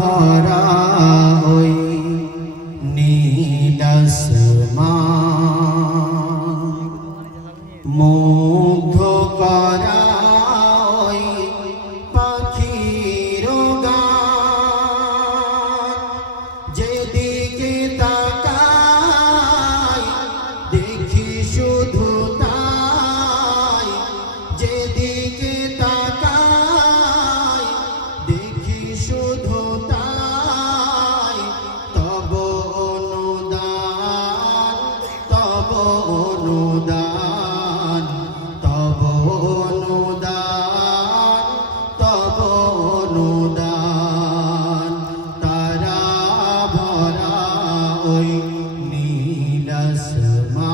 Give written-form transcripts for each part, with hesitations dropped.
ভরা ওই নীল আসমান, মুগ্ধ করা ওই পাখির গান, যেদিকে তাকাই দেখি শুধু তাই, যেদিকে তাকাই দেখি শুধু তাই। তব অনুদান, তব অনুদান, তব অনুদান, তব অনুদান। তারা ভরা ওই নীল আসমান,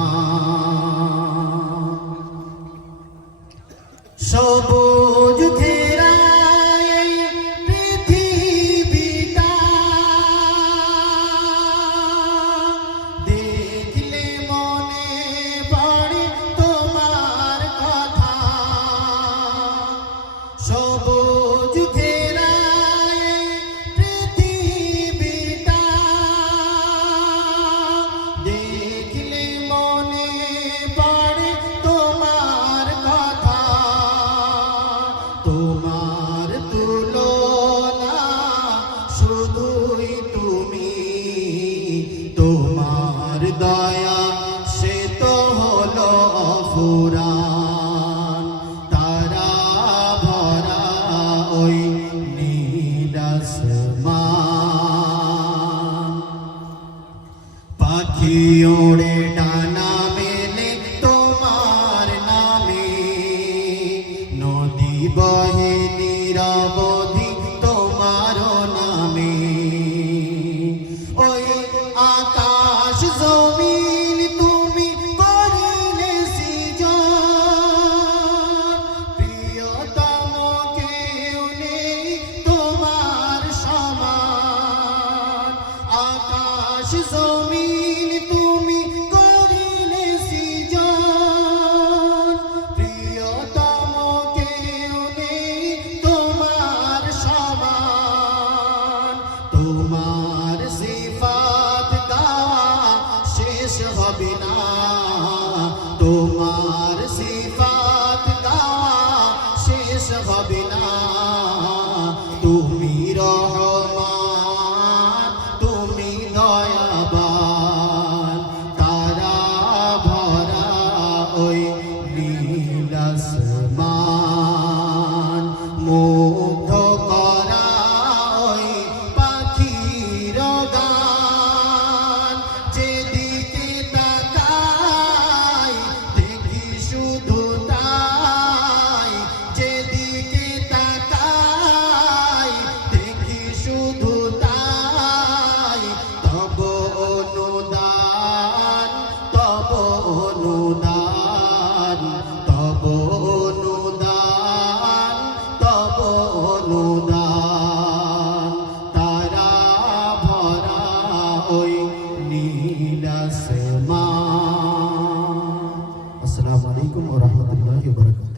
সবুজ ঘেরা এই পৃথিবীটা, দেখলে মনে পড়ে তোমার কথা। সবুজ ঘেরা এই পৃথিবীটা, দেখলে মনে পড়ে তোমার কথা। তোমার তুলনা শুধুই তুমি, তোমার দয়া সে তো হলো অফুরান। তারা ভরা ওই নীল আসমান, পাখি ওড়ে ডানা মেলে তোমার নামে, নদী বহে নিরবধি তোমার নামে। ওই আকাশ জমিন তুমি করিলে সৃজন, প্রিয়তম কেউ নেই তোমার সমান। আকাশ জমিন তুমি করিলে সৃজন, প্রিয়তম কেউ নেই তোমার সমান। তোমার সিফাত গাওয়া শেষ হবে না, তোমার সিফাত গাওয়া শেষ হবে না। তুমি রহমান, তুমি দয়াবান। তারা ভরা ওই নীল আসমান, মুগ্ধ করা ওই পাখির গান, যেদিকে তাকাই দেখি শুধু তাই, যেদিকে তাকাই দেখি শুধু তাই। তব অনুদান, তব অনুদান, তব অনুদান, তব অনুদান। তারা ভরা ওই নীল আসমান। আসসালামু আলাইকুম ওয়া রাহমাতুল্লাহি ওয়া বারাকাতুহু।